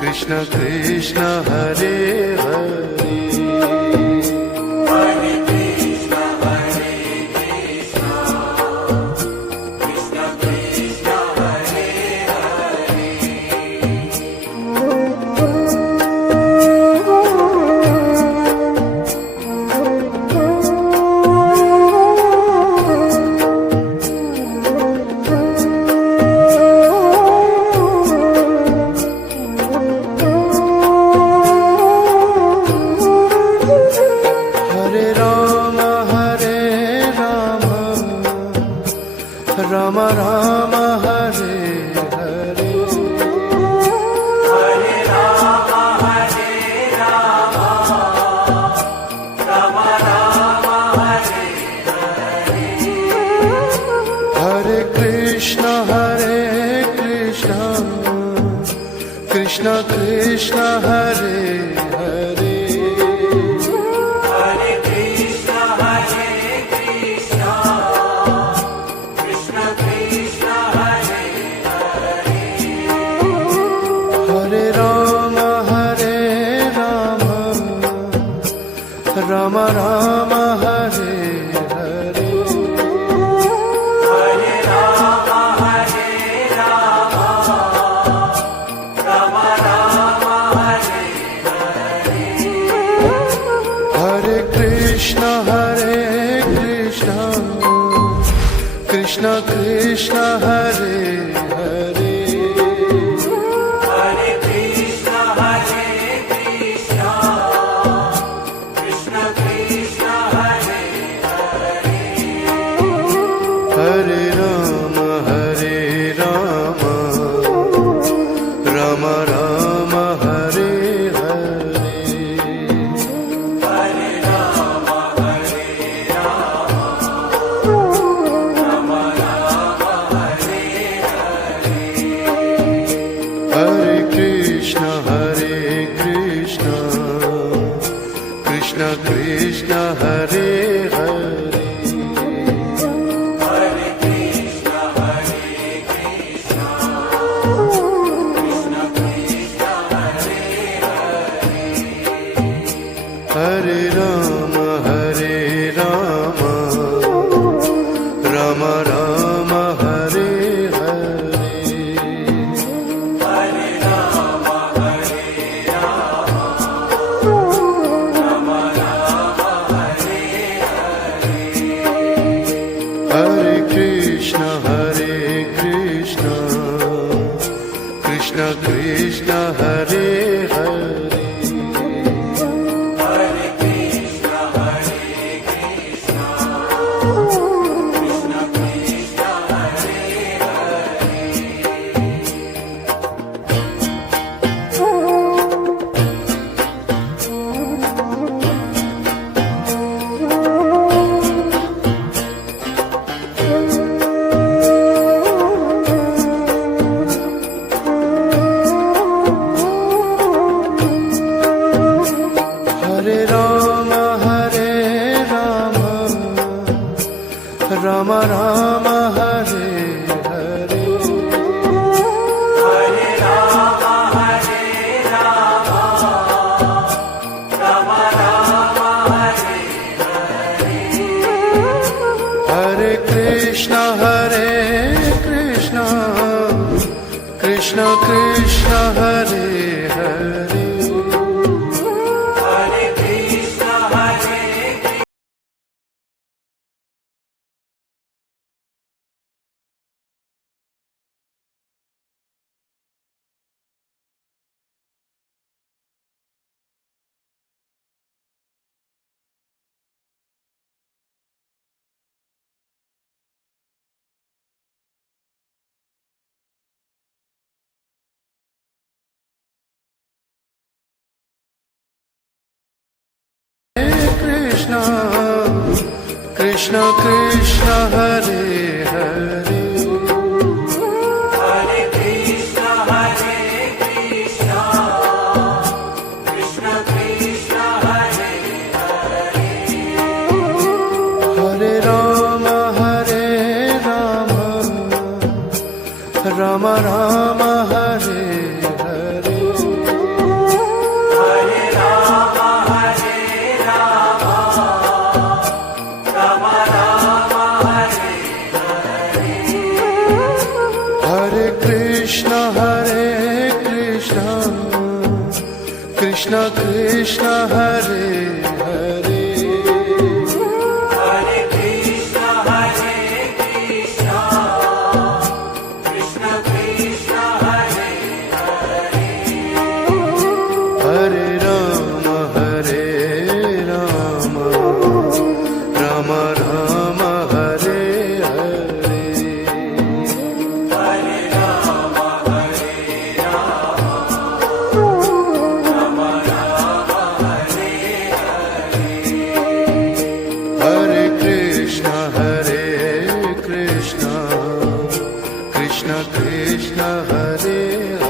Krishna Krishna Hare Hare Rama Rama Hare Hare Hare Rama Hare Rama Rama Rama Hare Hare Hare Krishna Krishna Krishna Hare Hare Hare Krishna Krishna Krishna Hare Hare Hare Rama Rama Rama Hare Hare Hare Rama Hare Rama Rama Rama Hare Hare Hare Krishna Krishna Krishna Hare Hare Hare Krishna Krishna Krishna Hare Hare Hare Rama Rama Rama Hare Hare Hare Rama Hare Rama Rama Rama Hare Hare Hare Krishna Krishna Krishna Hare Hare Hare Krishna Krishna Krishna Hare Hare Hare Rama Rama Rama Hare Hare Hare Rama Hare Rama Rama Rama Hare Hare Hare Krishna Krishna Krishna Hare Hare Hare Krishna Krishna Krishna Hare Hare Rama Rama Rama Hare Hare Hare Rama Hare Rama Rama Rama Hare Hare Hare Krishna Krishna Krishna Hare Hare Hare Krishna Krishna Krishna Hare Hare Hare Krishna Krishna Krishna Hare Hare Hare Rama Rama Rama Hare Hare Hare Rama, Hare Rama, Rama Rama, Hare Hare Krishna Krishna Krishna Hare Hare Hare Krishna, Hare Krishna, Krishna Krishna, Hare Hare Rama Rama Rama Hare Hare Hare Rama, Hare Rama, Rama Rama, Hare Hare Krishna Krishna Krishna Hare Hare